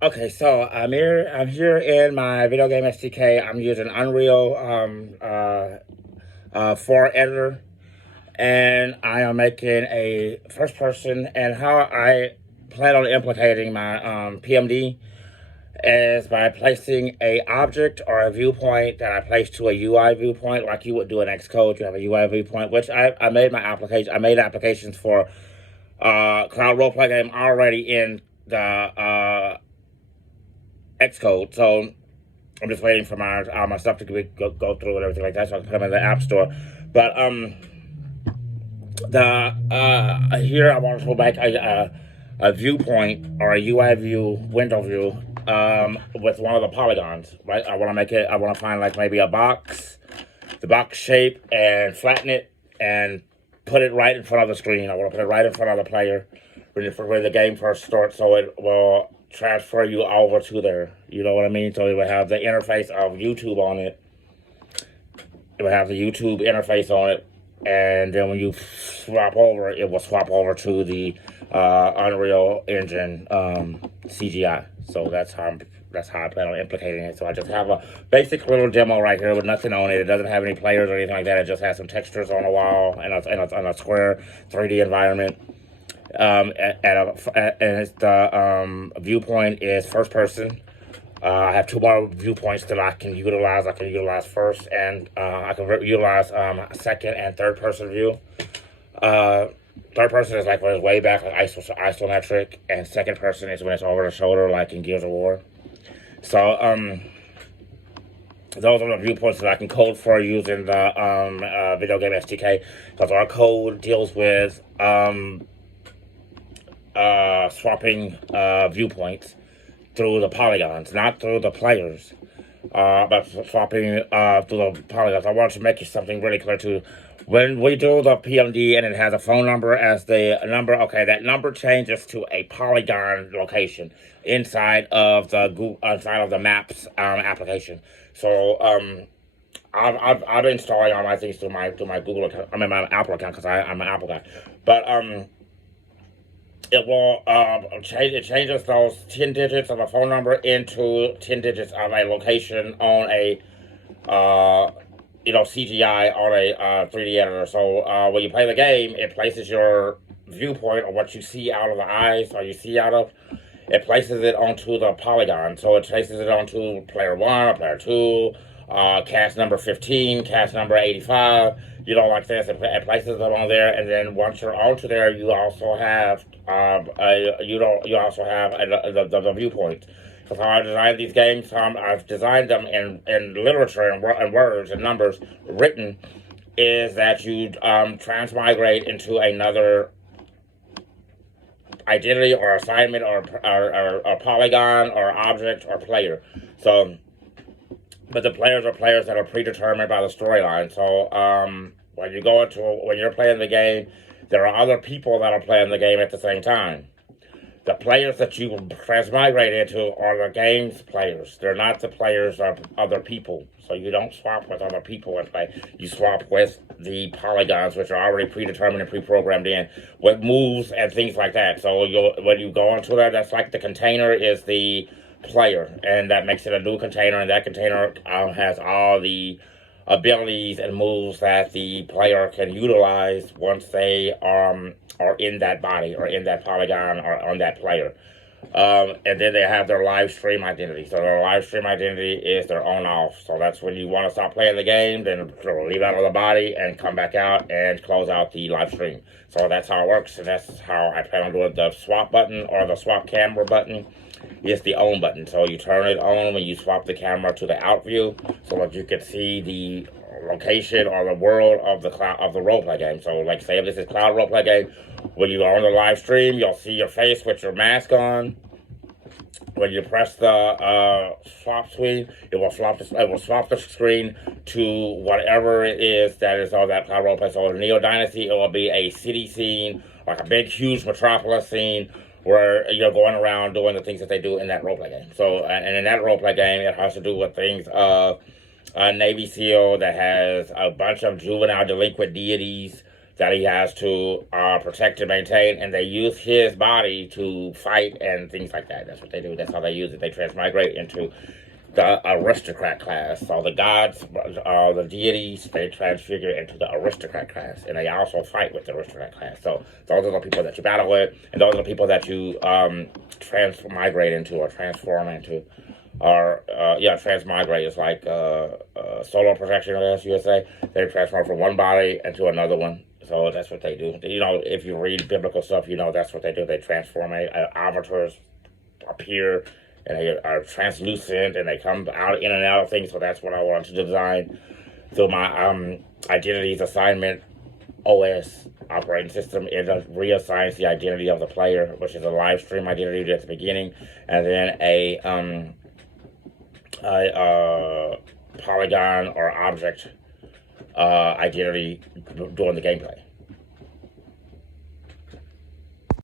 Okay, so I'm here in my video game SDK. I'm using Unreal 4 editor, and I am making a first person. And how I plan on implicating my PMD is by placing a object or a viewpoint that I place to a UI viewpoint, like you would do in Xcode. You have a UI viewpoint, which I made my application. I made applications for Cloud Roleplay game already in the Xcode. So I'm just waiting for my stuff to go through and everything like that, so I can put them in the App Store. But the here I want to make a viewpoint or a UI view, window view, with one of the polygons. Right, I want to make it. I want to find like maybe a box, the box shape, and flatten it and put it right in front of the screen. I want to put it right in front of the player when the game first starts, so it will transfer you over to there. You know what I mean? So it will have the interface of YouTube on it. It will have the YouTube interface on it, and then when you swap over, it will swap over to the Unreal Engine CGI. So that's how I plan on implicating it. So I just have a basic little demo right here with nothing on it. It doesn't have any players or anything like that. It just has some textures on a wall and a square 3D environment. And it's the viewpoint is first person. I have two more viewpoints that I can utilize. I can utilize first, and I can utilize second and third person view. Third person is like when it's way back, like isometric, and second person is when it's over the shoulder, like in Gears of War. So those are the viewpoints that I can code for using the video game SDK, because our code deals with swapping viewpoints through the polygons, not through the players, but swapping through the polygons. I want to make something really clear too. When we do the PMD and it has a phone number as the number, okay, that number changes to a polygon location inside of the Maps application. So I've been installing all my things through my Google account. I mean my Apple account, because I'm an Apple guy, but it will change. It changes those 10 digits of a phone number into 10 digits of a location on a CGI on a 3D editor. So when you play the game, it places your viewpoint or what you see out of the eyes or you see out of. It places it onto the polygon. So it places it onto player 1 or player 2, cast number 15, cast number 85. Like this, it places them on there, and then once you're onto there, you also have the viewpoint. Because how I designed these games, I've designed them in literature and words and numbers written, is that you transmigrate into another identity or assignment or polygon or object or player. So, but the players are players that are predetermined by the storyline. So when you're playing the game, there are other people that are playing the game at the same time. The players that you transmigrate into are the game's players. They're not the players of other people. So you don't swap with other people and play. You swap with the polygons, which are already predetermined and pre-programmed in, with moves and things like that. So when you go into that, that's like the container is the player, and that makes it a new container, and that container has all the abilities and moves that the player can utilize once they are in that body or in that polygon or on that player. And then they have their live stream identity. So their live stream identity is their on-off. So that's when you want to stop playing the game, then leave out of the body and come back out and close out the live stream. So that's how it works, and that's how I plan on doing the swap button or the swap camera button. Is the on button. So you turn it on when you swap the camera to the out view, so that you can see the location or the world of the roleplay game. So like say if this is cloud roleplay game, when you are on the live stream, you'll see your face with your mask on. When you press the swap screen, it will swap the screen to whatever it is that is on that cloud roleplay. So in Neo Dynasty, it will be a city scene, like a big, huge metropolis scene, where you're going around doing the things that they do in that roleplay game. So, and in that roleplay game, it has to do with things of a Navy SEAL that has a bunch of juvenile delinquent deities that he has to protect and maintain, and they use his body to fight and things like that. That's what they do. That's how they use it. They transmigrate into the aristocrat class. So the gods, the deities, they transfigure into the aristocrat class, and they also fight with the aristocrat class. So those are the people that you battle with, and those are the people that you transmigrate into or transform into. Or transmigrate is like solar projection, I guess you would say. They transform from one body into another one. So that's what they do. You know, if you read biblical stuff, you know that's what they do. They transform. Avatars appear, and they are translucent, and they come out in and out of things. So that's what I want to design. So my identities assignment OS operating system, it reassigns the identity of the player, which is a live stream identity at the beginning, and then a polygon or object identity during the gameplay.